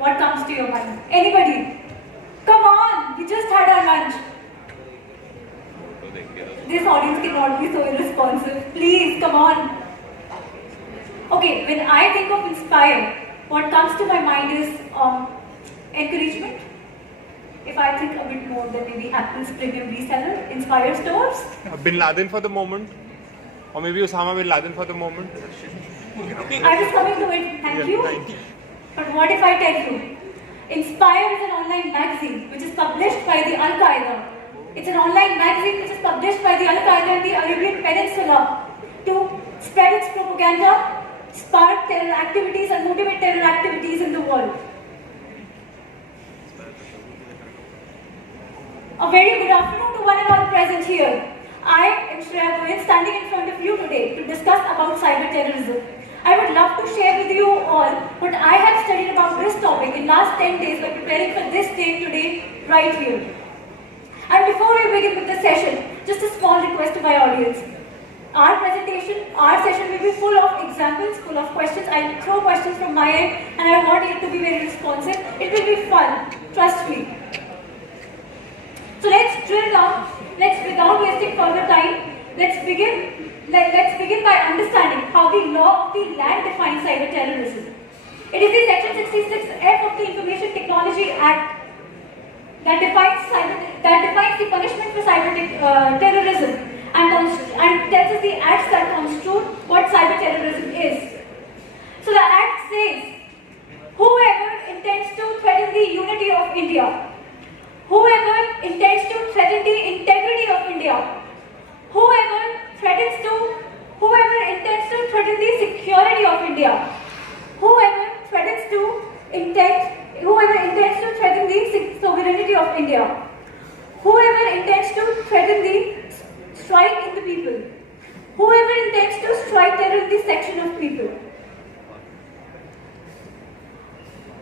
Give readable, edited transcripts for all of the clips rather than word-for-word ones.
what comes to your mind? Anybody? Come on, we just had our lunch. This audience cannot be so irresponsive. Please, come on. Okay, when I think of inspire, what comes to my mind is encouragement. If I think a bit more, then maybe Apple's premium reseller, Inspire stores. Bin Laden for the moment, or maybe Osama bin Laden for the moment. I was coming to it, thank you. But what if I tell you, Inspire is an online magazine which is published by the Al-Qaeda. It's an online magazine which is published by the Al-Qaeda in the Arabian Peninsula to spread its propaganda, spark terror activities and motivate terror activities in the world. A very good afternoon to one and all present here. I am Shreya Goyal, standing in front of you today to discuss about cyber terrorism. I would love to share with you all what I have studied about this topic in last 10 days by preparing for this day today, right here. And before we begin with the session, just a small request to my audience. Our presentation, our session will be full of examples, full of questions. I'll throw questions from my end and I want you to be very responsive. It will be fun, trust me. So let's drill down. Without wasting further time, let's begin by understanding how the law of the land defines cyber terrorism. It is the Section 66F of the Information Technology Act that defines the punishment for cyber terrorism and tells us the acts that constitute what cyber terrorism is. So the Act says, whoever intends to threaten the unity of India, whoever intends to threaten the integrity of India, whoever intends to threaten the security of India, whoever intends to threaten the sovereignty of India, whoever intends to threaten the strike in the people, whoever intends to strike terror in the section of people.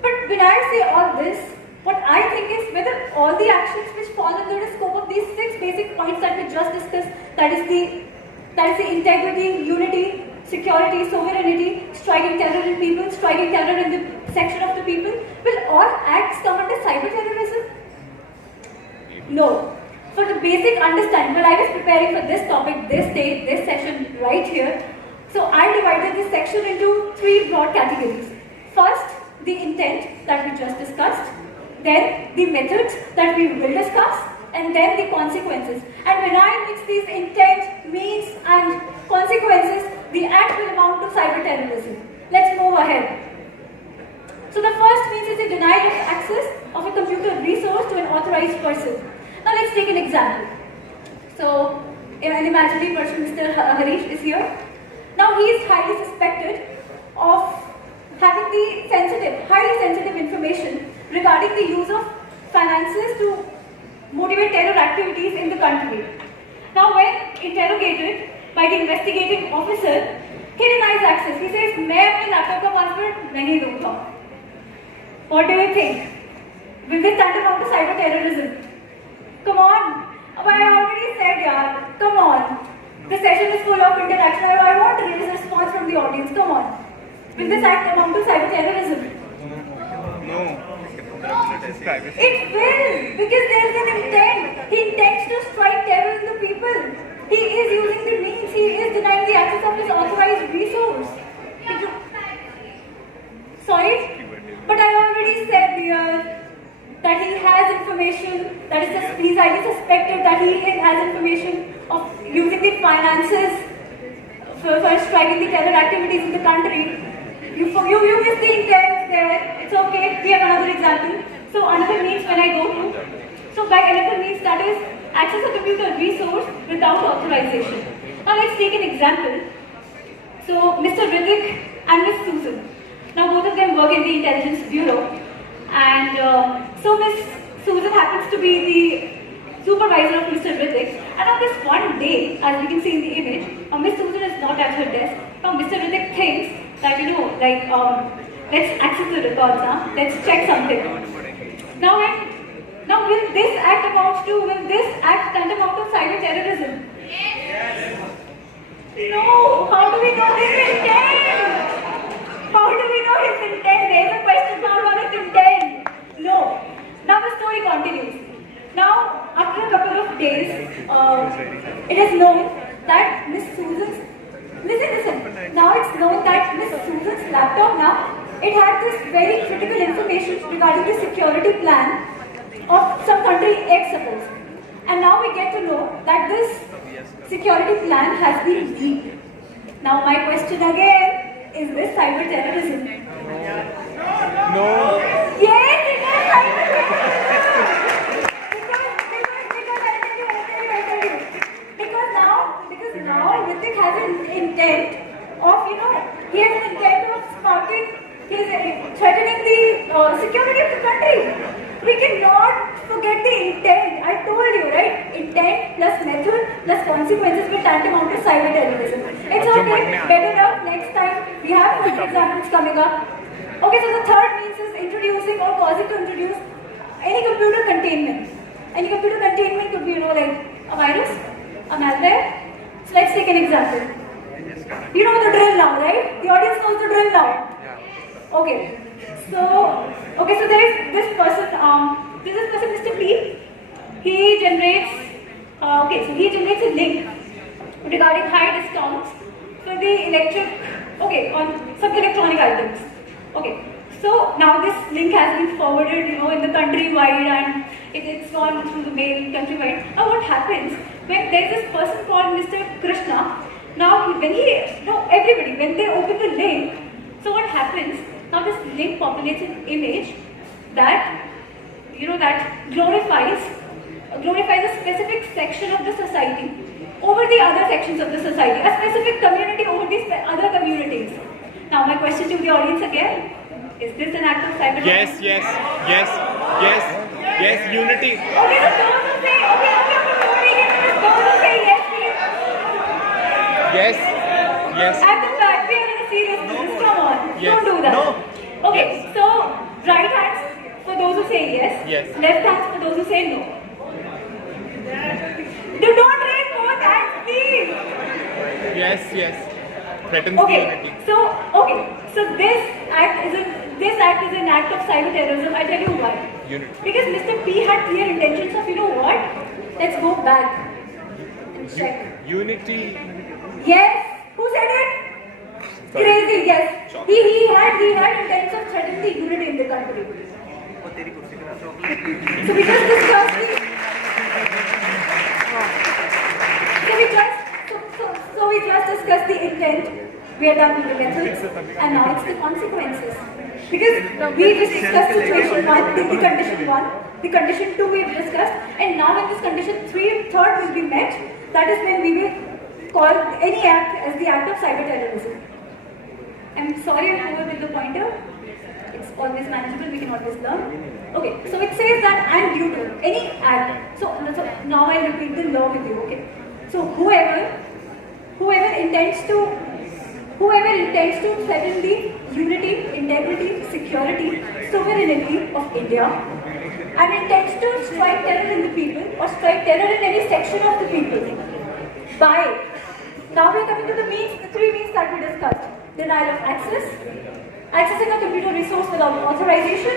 But when I say all this, what I think is whether all the actions which fall under the scope of these 6 basic points that we just discussed, that is the integrity, unity, security, sovereignty, striking terror in people, striking terror in the section of the people, will all acts come under cyber terrorism? No. For the basic understanding, while I was preparing for this topic, this day, this session right here, so I divided this section into 3 broad categories. First, the intent that we just discussed, then the methods that we will discuss, and then the consequences. And when I mix these intent, means and consequences, the act will amount to cyber terrorism. Let's move ahead. So the first means is the denial of access of a computer resource to an authorized person. Now let's take an example. So an imaginary person, Mr. Harish, is here. Now he is highly suspected of having the highly sensitive information regarding the use of finances to motivate terror activities in the country. Now when interrogated by the investigating officer, he denies access. He says, "मैं अपने laptop का password नहीं दूंगा." What do you think? Will this tantamount to cyber terrorism? Come on. I already said, yaar. Come on. The session is full of interaction. I want a response from the audience. Come on. Will this act amount to cyber terrorism? No. It will, because there is an intent. He intends to strike terror in the people. He is using the means. He is denying the access of his authorized resource. Sorry? But I already said here that he has information, he is highly suspected that he has information of using the finances for striking the terror activities in the country. You missed the intent there. It's okay. We have another example. So another means when I go to, so by another means that is access a computer resource without authorization. Now let's take an example. So Mr. Ritik and Miss Susan. Now both of them work in the Intelligence Bureau, and so Miss Susan happens to be the supervisor of Mr. Ritik. And on this one day, as we can see in the image, Miss Susan is not at her desk. Now Mr. Ritik thinks that, let's access the records, let's check something. Now will this act tantamount to cyber terrorism? Yes. No, how do we know his intent? How do we know his intent? There is a question mark on his intent. very critical information regarding the security plan of some country X, suppose. And now we get to know that this security plan has been leaked. Now my question again, is this cyber terrorism? No. Yes, it is cyber terrorism! Because now Ritik has an intent of, he has an intent of sparking, he is threatening the security of the country. We cannot forget the intent. I told you, right? Intent plus method plus consequences will tantamount to cyber terrorism. It's okay. Better luck next time. We have more examples coming up. Okay, so the third means is introducing or causing to introduce any computer containment. Any computer containment could be, like a virus, a malware. So let's take an example. You know the drill now, right? The audience knows the drill now. Okay. So there is this person, Mr. P. He generates, he generates a link regarding high discounts for the on some electronic items. Okay, so now this link has been forwarded, in the countrywide, and it's gone through the mail countrywide. Now what happens when there's this person called Mr. Krishna? Now when they open the link, so what happens? Now this link populates an image that, that glorifies a specific section of the society over the other sections of the society, a specific community over these other communities. Now my question to the audience again, is this an act of cyber? Yes, unity. Okay, so those who say, those who say Yes. At the back, we are in a serious business. Come on, Yes. don't do that. No. Okay, Yes. so right hands for those who say yes. Left hands for those who say no. Do not raise both hands, please. Yes. Threatens the unity. So this act is an act of cyber terrorism. I tell you why. Unity. Because Mr. P had clear intentions of, let's go back and check. Unity. Yes. Who said it? Sorry. Crazy. Yes. He had intents of threatening the unity in the country. So we just discussed the intent. We are done with the methods, and now it's the consequences. Because we just discussed situation 1, the condition 1, the condition 2 we have discussed, and now when this condition 3, third will be met, that is when we will call any act as the act of cyber terrorism. I'm sorry I'm over with the pointer. It's always manageable, we can always learn. Okay, so it says that and due to any act. So now I repeat the law with you, okay? So whoever intends to threaten the unity, integrity, security, sovereignty of India and intends to strike terror in the people or strike terror in any section of the people by, now we are coming to the 3 means that we discussed. Denial of access, accessing a computer resource without authorization,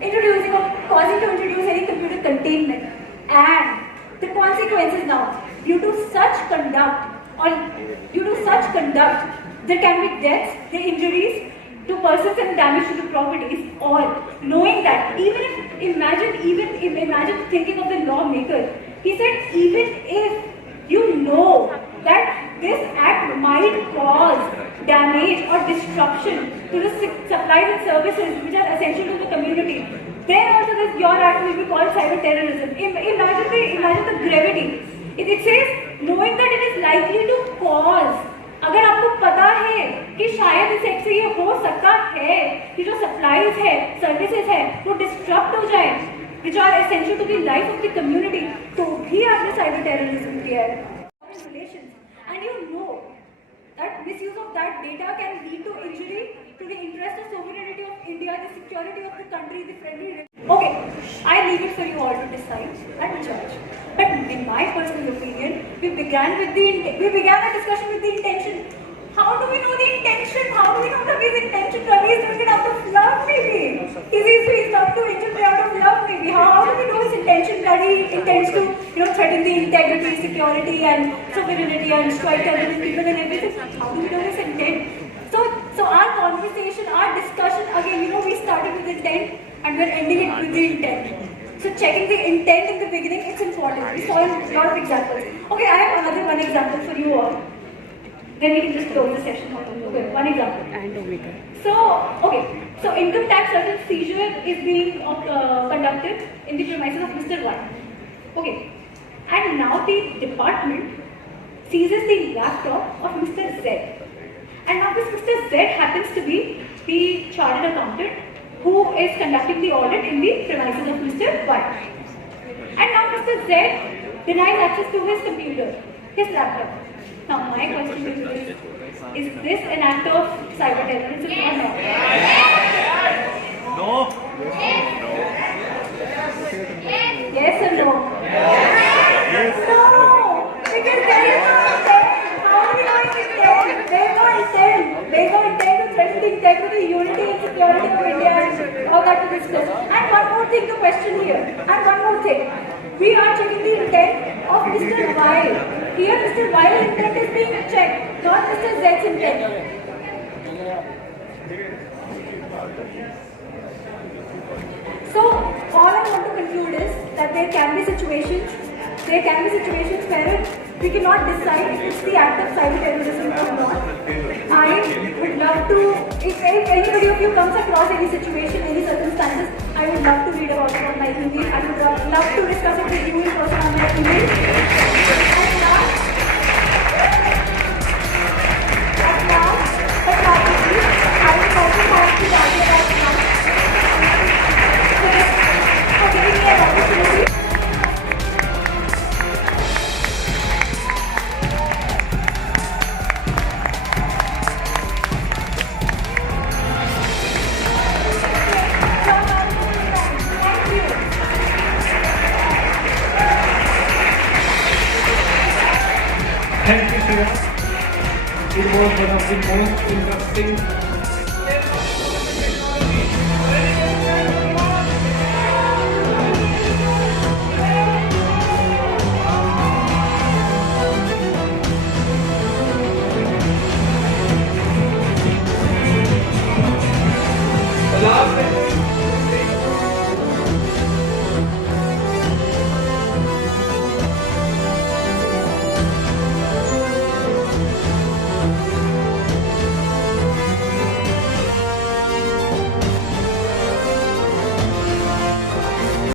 introducing or causing to introduce any computer containment, and the consequences now. Due to such conduct, there can be deaths, the injuries to persons and damage to the properties, or knowing that imagine thinking of the lawmaker. He said even if you know that this act might cause damage or disruption to the supplies and services which are essential to the community, then also your act will be called cyber terrorism. Imagine the gravity. It says knowing that it is likely to cause. अगर आपको पता है कि शायद इस act से ये हो सकता है कि जो सप्लाईज है, सर्विसेज है, वो डिस्ट्रप्ट हो जाए, which are essential to the life of the community, तो भी आपने साइबर टेररिज्म किया है. And you know that misuse of that data can lead to injury to the interest of sovereignty of India, the security of the country, the friendly. Okay, I leave it for you all to decide and judge. But in my personal opinion, we began a discussion with the intention. How do we know the intention? How do we know Ravi's intention? Ravi is doing it out of love, maybe. He's not to interpret out of love, maybe. How do we know his intention that he intends to, threaten the integrity, security, and sovereignty, and strike terror in people and everything? How do we know his intent? So our conversation, our discussion, again, you know, we started with intent and we're ending it with the intent. So checking the intent in the beginning, it's important. We saw a lot of examples. Okay, I have another one example for you all. Then we can just close the session. Okay, one example. And Omega. So income tax certain seizure is being conducted in the premises of Mr. Y. Okay, and now the department seizes the laptop of Mr. Z. And now this Mr. Z happens to be the chartered accountant who is conducting the audit in the premises of Mr. Y. And now Mr. Z denies access to his computer, his laptop. Now my question is this an act of cyber terrorism or not? No. Yes or no? No! Because there is no intent. How are we going to intend? There is no intent. There is no intent to threaten the integrity, unity and security of India and all that to discuss. And one more thing to question here. And one more thing. We are checking the intent of Mr. Y. Here Mr. Y's intent is being checked, not Mr. Z's intent. So, all I want to conclude is that there can be situations where we cannot decide if it's the act of cyber terrorism or not. I would love to, if anybody of you comes across any situation, any circumstances, I would love to read about it on my email. I would love to discuss it with you in person on my email. At last, but not least, I would also like to tell you right now. For giving me an opportunity. Thank you, Shreya. It was one of the most interesting